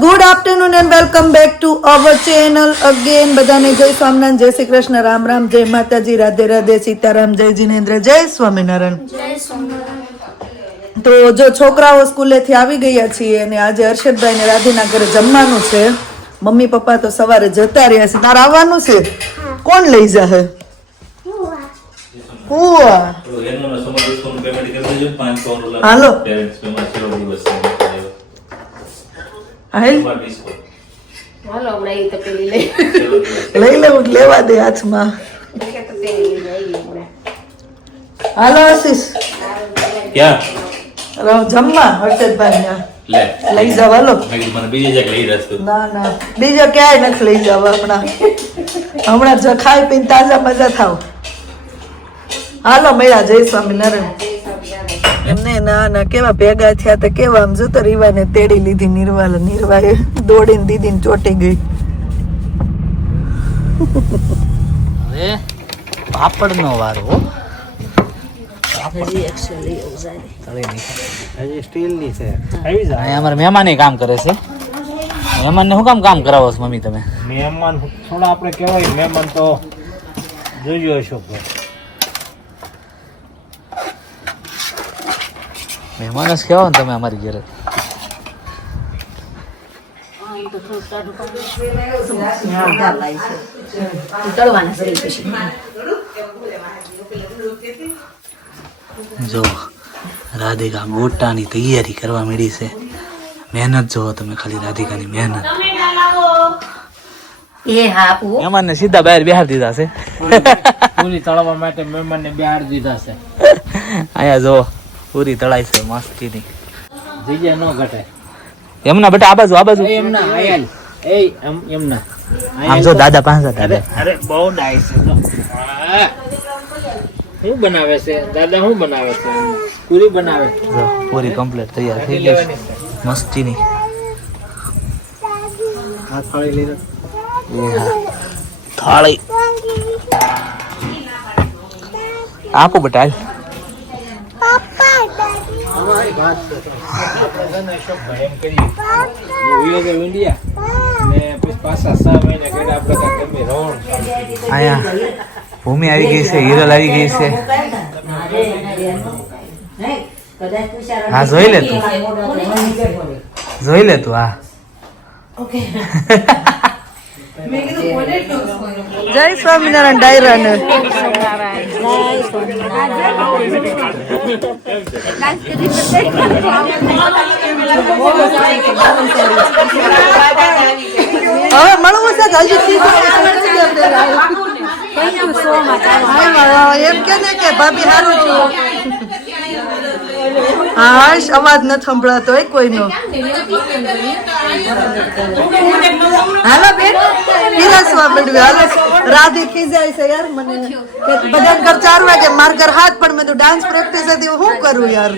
Good afternoon and welcome back to our channel again. બધાને જય સ્વામિનારાયણ, જય શ્રી કૃષ્ણ, રામ રામ, જય માતાજી, રાધે રાધે, સીતારામ, જય જીનેન્દ્ર, જય સ્વામિનારાયણ. તો જો છોકરાઓ સ્કૂલેથી આવી ગયા છીએ અને આજે હર્ષદભાઈ ને રાધીના ઘરે જમવાનું છે. મમ્મી પપ્પા તો સવારે જતા રહ્યા છે. તારે આવવાનું છે? કોણ લઈ જાહે? હાલો લઈ લેવું, લેવા દે હાથમાં. હાલો આશીષ જમવા હર્ષદભાઈ લઈ જાવ. હાલો. ના ના બીજા ક્યાંય નથી લઈ જાવ. હમણાં જ ખાઈ પીને તાજા મજા થાવ. હાલો મળ્યા. જય સ્વામિનારાયણ. એમને ના ના કેવા ભેગા થયા તો કેવા આમ જોતો રીવાને તેડી લીધી. નિર્વાએ દોડીને દીદીને ચોટી ગઈ. હવે પાપડનો વારો. અમારા મહેમાન કામ કરે છે. મહેમાન ને શું કામ કરાવો છો મમ્મી તમે? મહેમાન થોડા આપણે કહેવાય, મહેમાન તો જોઈ હશો. મહેમાન જ કહેવાય ને તમે અમારી ઘરે. જો રાધિકા ગોટાની તૈયારી કરવા માંડી છે. મહેનત જોવો તમે ખાલી રાધિકાની મહેનત. મહેમાન ને સીધા બહાર બેહાર દીધા છે. પૂરી તળવા માટે મહેમાન ને બહાર દીધા છે. અહીંયા જો પૂરી તળાઈ છે મસ્તીની. જગ્યા ન ઘટે. એમના બેટા આ બાજુ એમના આયલ એમના આમ જો દાદા પાસે દાદા. અરે બહુ ડાયસ છે. શું બનાવે છે દાદા? શું બનાવે છે? પૂરી બનાવે. જો પૂરી કમ્પ્લીટ તૈયાર થઈ ગઈ છે મસ્તીની. આ થાળી લઈ લો. થાળી આપો બેટા. અમારી વાત છે એમ કરીએ ઇન્ડિયા ને પછી પાછા 6 મહિને કર્યા આપણે ગમે રોણ. અહીંયા ભૂમિ આવી ગઈ છે, હિરલ આવી ગઈ છે. હા જોઈ લે તું, જોઈ લે તું. હા જય સ્વામિનારાયણ. ડાયરા ને હવે મળવું છે. એમ કે ને કે ભાભી સારું છું. હા અવાજ ન સંભળાતો હોય કોઈનો. હાલો બેન પીરસવા મળ્યું. હાલો રાધી ખીજાય છે યાર મને. બધા ઘર 4 વાગે, માર ઘર 7 પણ મેં તો ડાન્સ પ્રેક્ટિસ હતી. શું કરું યાર?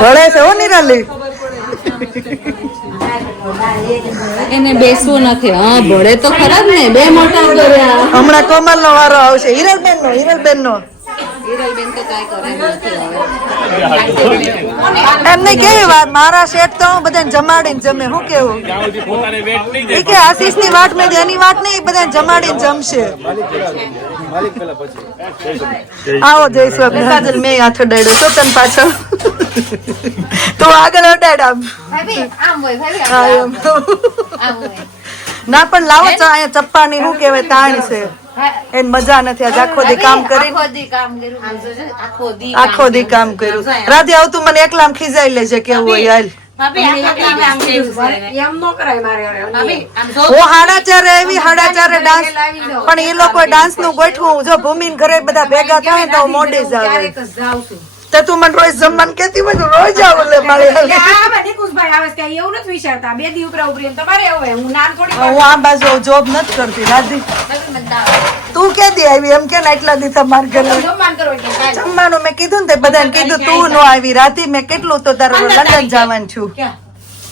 ભળે છે હો નિરાલી. એને બેસવું નથી. હા ભળે તો ખરા જ ને. બે મોટા કર્યા. હમણાં કોમલ નો વારો આવશે. હિરલબેન નો એમને કેવી વાત. મારા શેઠ તો બધાને જમાડીને જમે. શું કેવું? એ કે આશીષ ની વાટ મેં એની વાત નહીં, બધાને જમાડીને જમશે. આવો જય સ્વામિનારાયણ. મેં હાથ અડાડ્યો છો તને પાછળ. તો આગળ અડાડ આમ. ના પણ લાવો અહીંયા ચપ્પાની શું કેવાય તાણ છે. એને મજા નથી. આજ આખો દી કામ કરી, આખો દી કામ કર્યું. રાધે આવતું મને એકલામ ખીજાઈ લેજે કેવું હોય. હાલ હું 4:30 આવી. 4:30 ડાન્સ. પણ એ લોકો ડાન્સ નું ગોઠવું. જો ભૂમિ ઘરે બધા ભેગા થાય તો મોડી જ આવે. તો તું મને રોજ જમવાનું કેતી હોય રોજ આવું લે મારે. હું આ બાજુ જોબ નથી કરતી રાધી. તું કેદી આવી? એમ કે એટલા દી તમાર ઘરે જમવાનું મેં કીધું ને બધાને કીધું તું નો આવી. રાધી મેં કેટલું તો તારું લંડન જવાનું છું.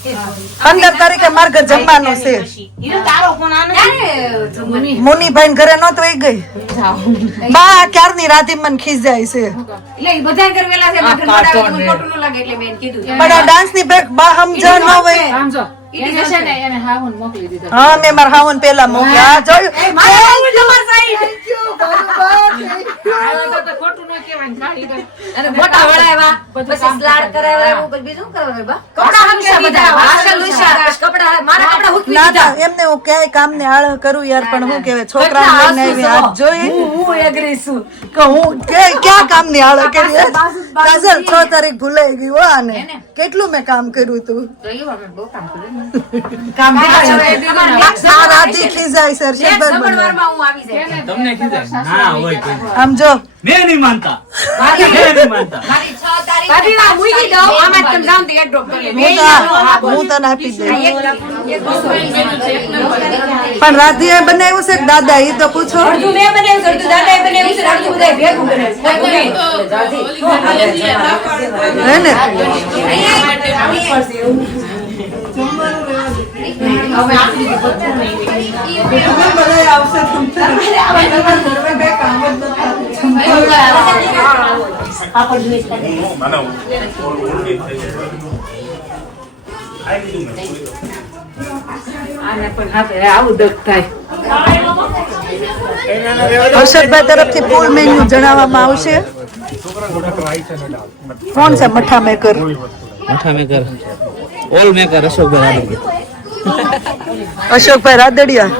15 તારીખે મારે ઘર જમવાનું છે. મુનીભાઈ ઘરે નહોતો એ ગઈ બા ક્યારની રાતે મને ખીજાય છે પણ આ ડાન્સ ની બ્રેક બા સમજા ન હોય. હા મેં મારા હાવન પેલા મોકલ્યા જોયું. ના ના એમને હું ક્યાંય કામ ને આળ કરું યાર પણ હું કેવાય છોકરા લઈને આવી હાથ જોઈ કે હું ક્યાં કામ ની આળ કરી. કાજલ 6 તારીખ ભૂલાઈ ગઈ હો આને કેટલું મેં કામ કર્યું તું. રાતી ખીજાય સર તમને ખીજાય ના હોય કોઈ. આમ જો મેં નહીં માનતા મેં નહીં માનતા. હું તને આપી દઈશ પણ રાધી એ બનાવ્યું છે કે દાદા એ તો પૂછો. હે ને હર્ષદભાઈ તરફથી ફૂલ મેન્યુ જણાવવામાં આવશે. કોણ છે મઠા મેકર? મઠા મેકર ઓલ મેકર અશોકભાઈ રાદડિયા.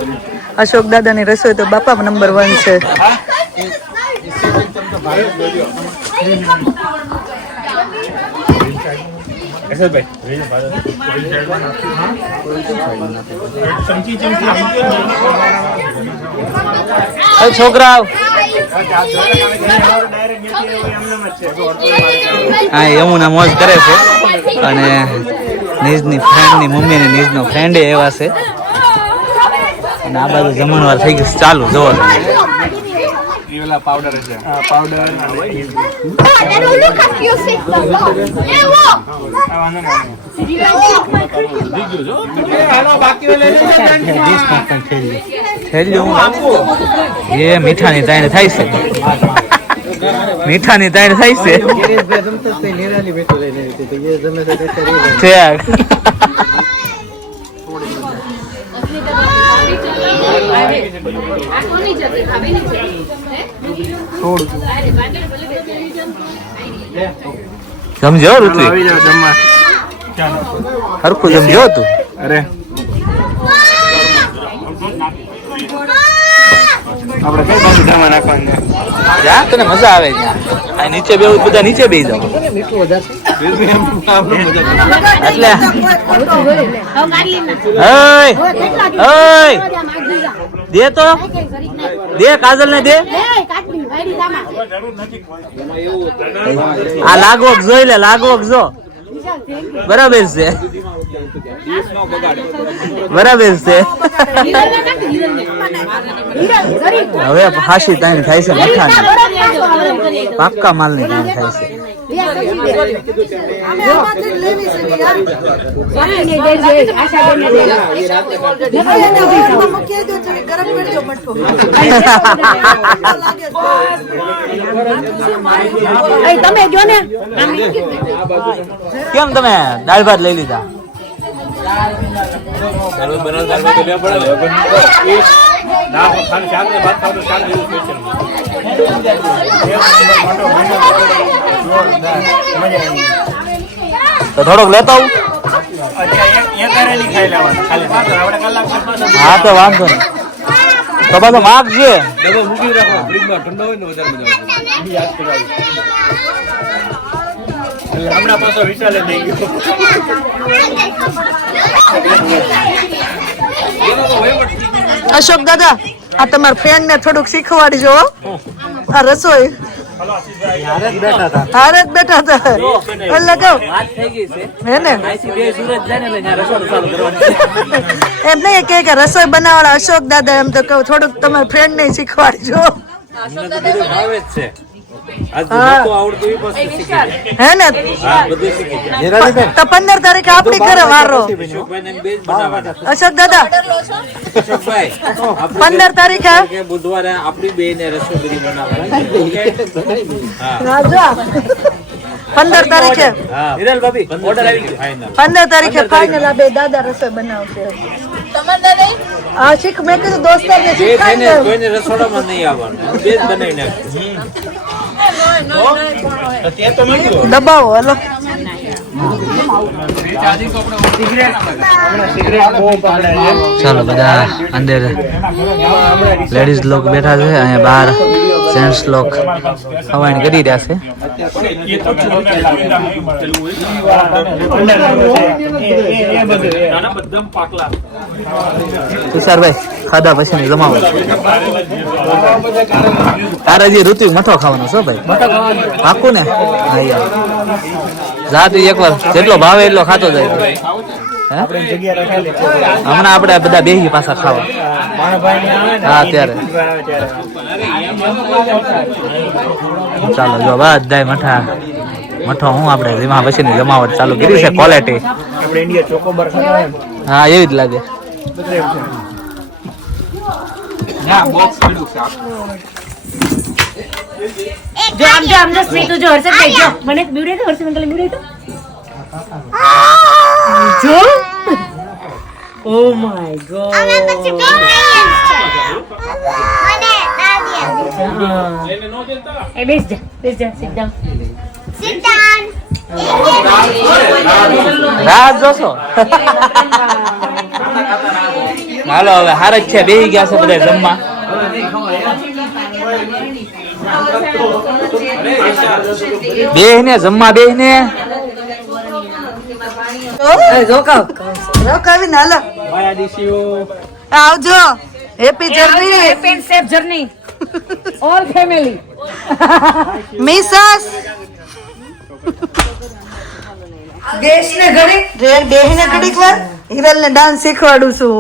અશોક દાદાની રસોઈ તો બાપા નંબર 1 છે. છોકરા હા યમુના મોજ કરે છે અને નિજની ફ્રેન્ડની મમ્મી ને નિજનો ફ્રેન્ડ એવા છે અને આ બાજુ જમણવાર થઈ ગયું ચાલુ જોવો પાવડર છે પાવડર એ મીઠાની તાઈને થાય છે મીઠાની તાઈને થાય છે સમજો ઋતુ હરખું સમજો તું. અરે આપણે કઈ બાજુ જમા નાખવાનું જા તને મજા આવે ત્યાં નીચે બેવું બધા નીચે બેસી જાવ એટલે દે તો દે કાજલ ને દે આ લાગવક જોઈ લે લાગવક જો બરાબર છે બરાબર છે હવે ફાંસી તાઈને થાય છે મઠાની પાક્કા માલ ની કામ થાય છે કેમ તમે દાળ ભાત લઈ લીધા? તો થોડોક લેતો આવું. હા તો વાંધો નહીં તો પાછો માગ છે હમણાં પાછો વિચારે નહીં ગયો. અશોક દાદા આ તમારા ફ્રેન્ડ ને થોડુંક શીખવાડજો આ રસોઈ. હારે જ બેઠા હતા એટલે કહું હે ને એમ નહીં કે રસોઈ બનાવવાળા અશોક દાદા એમ તો કહું થોડુંક તમારા ફ્રેન્ડ ને શીખવાડજો. આવડતું એ વસ્તુ શીખી જાય. હે ને હા, બધું શીખી જાય. તો 15 તારીખે આપણી ઘરે વારો અશોકભાઈને બે જ બનાવવાના. અશોક દાદા અશોકભાઈ, 15 તારીખે કે બુધવારે આપણી બેને રસોઈ બનાવવાની. હા. રાજા 15 તારીખે હા. હિરલ ભાભી, ઓર્ડર આવી ગયો ફાઇનલ. 15 તારીખે ફાઇનલ આ બે દાદા રસોઈ બનાવશે. આ શીખ મેં કીધું દોસ્તારને બે શીખવાડી થઈને દઉં. કોઈને રસોડામાં નહીં આવવાનું. બે જ બનાવી નાખશું. દબાવો હલો ચાલો બધા અંદર લેડીઝ લોક બેઠા છે, અહીંયા બહાર જેન્ટ્સ લોક હવાણી કરી રહ્યા છે. તુષારભાઈ ખાધા પછી જમાવો. તારે જે ઋતુ મઠો ખાવાનો છો ભાઈ? પાકું ને? હા યાર. જા તું એકવાર જેટલો ભાવે એટલો ખાતો જાય. હે? હમણાં આપણે બધા બેહી પાછા ખાવા. હા ત્યારે ચાલો જો બધા મઠો હું આપણે જેમાં પછીની જમાવટ ચાલુ કરી છે. ક્વોલિટી હા એવી જ લાગે. જો આમ જો સ્વીટ જો હર્ષદ ભાઈ જો મને એક બીવડે તો હર્ષદ અંકલ બીવડે તો જો ઓ માય ગોડ એ બેસ જા sit down રાત જોશો. હાલો હવે હાર જ છે, બેહી ગયા છે બધા જમવા. બેહને જમવા બેહને રોકાવીને હાલો આવજો. Happy journey and safe journey all family મિસસ બેસને ઘડીક વાર હિરલને ડાન્સ શીખવાડું છું.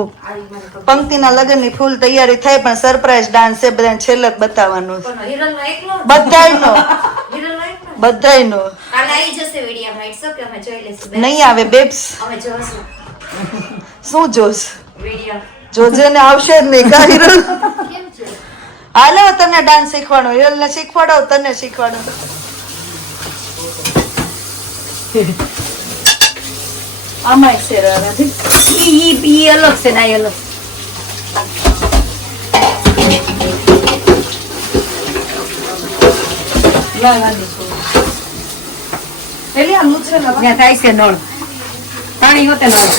પંક્તિના લગ્નની ફૂલ તૈયારી થાય પણ સરપ્રાઈઝ ડાન્સ છે, બધાને છેલ્લે જ બતાવવાનું છે. બધાયનો નહીં આવે બેબ્સ. શું જોશ? જોજે ને આવશે જ નહીં કા હિરલ? હાલો તને ડાન્સ શીખવાડો, હિરલને શીખવાડો, તને શીખવાડો. અમાય છે ઈ અલગ છે ના અલગ ત્યાં થાય છે નળ પાણી હોતે નળ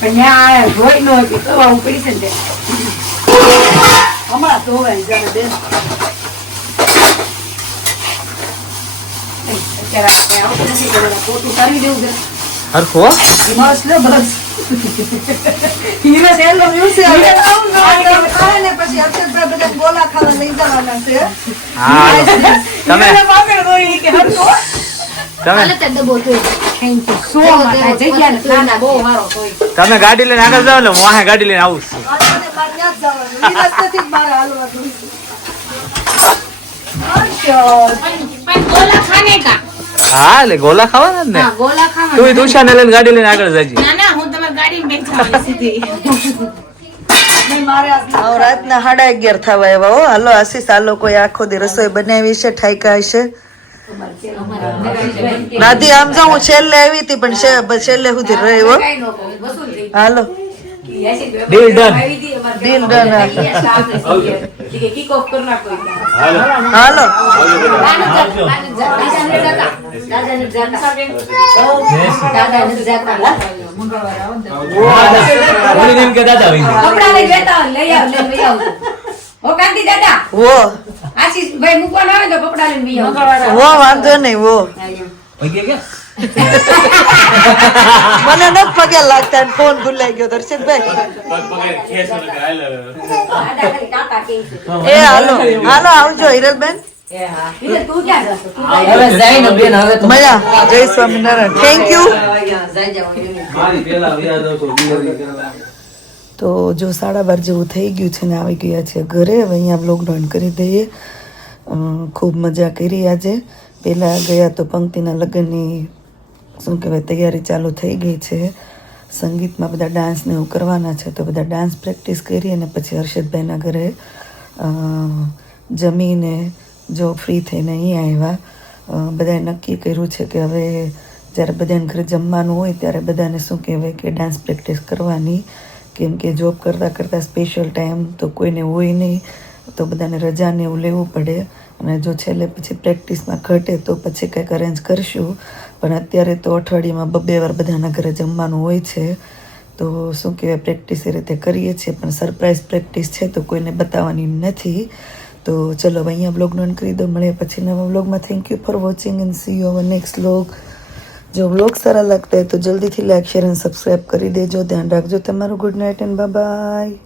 પણ ત્યાં ધોઈ ન હતી તો ઉપડી છે ને હમણાં ધોવાય જાણે બેન. પોતું કરી દેવું છે હરખો બસ લે બસ. હીરો છેલ્લો દિવસે આવે. આ ખાય ને પછી અક્ષરભાઈ બધા ગોલા ખાવા લઈ જવાના છે. હા તમે તમે ગાડી લઈને આગળ જાવ ને હું આ ગાડી લઈને આવું છું. અને બાર ત્યાં જ જવાનું. ઈ રસ્તેથી જ બહાર હાલવા દઉં છું. હા એટલે ગોલા ખાવાના જ ને. તું તુષાને લઈને ગાડી લઈને આગળ જજે. રાતના 11:30 થવા આવ્યા હો. હાલો આશીષ આ લોકોએ આખો દી રસોઈ બનાવી છે, ઠાઈકા હશે. દાદી આમ જો હું છેલ્લે આવી હતી પણ છેલ્લે સુધી રહી હો. હાલો ડીલ ડન. Deal done. હાલો વો વો વાંધો નહીં વો. મને નથી પગે લાગતા ને ફોન ભૂલાઈ ગયો દર્શનભાઈ. એ હાલો હાલો આવજો હિરલબેન. મજા. જય સ્વામિનારાયણ. Thank you. તો જો 12:30 જેવું થઈ ગયું છે ને આવી ગયા છે ઘરે. હવે અહીંયા બ્લોગનો એન્ડ કરી દઈએ. ખૂબ મજા કરી આજે. પહેલાં ગયા તો પંક્તિના લગ્નની શું કહેવાય તૈયારી ચાલુ થઈ ગઈ છે. સંગીતમાં બધા ડાન્સને એવું કરવાના છે તો બધા ડાન્સ પ્રેક્ટિસ કરી અને પછી હર્ષદભાઈના ઘરે જમીને જો ફ્રી થઈને અહીંયા આવ્યા. બધાએ નક્કી કર્યું છે કે હવે જ્યારે બધાને ઘરે જમવાનું હોય ત્યારે બધાને શું કહેવાય કે ડાન્સ પ્રેક્ટિસ કરવાની, કેમ કે જોબ કરતાં સ્પેશિયલ ટાઈમ તો કોઈને હોય નહીં, તો બધાને રજાને એવું લેવું પડે. અને જો છેલ્લે પછી પ્રેક્ટિસમાં ઘટે તો પછી કંઈક અરેન્જ કરશું, પણ અત્યારે તો અઠવાડિયામાં 2 વાર બધાના ઘરે જમવાનું હોય છે. તો શું કહેવાય પ્રેક્ટિસ એ રીતે કરીએ છીએ, પણ સરપ્રાઈઝ પ્રેક્ટિસ છે તો કોઈને બતાવવાની નથી. તો ચલો હવે અહીંયા બ્લોગનો એન્ડ કરી દો. મળીએ પછી નવા બ્લોગમાં. Thank you for watching and C you hour next blog. જો બ્લોગ સારા લાગતા હોય તો જલ્દીથી લાઈક શેર અને સબસ્ક્રાઈબ કરી દેજો. ધ્યાન રાખજો તમારું. Good night and by.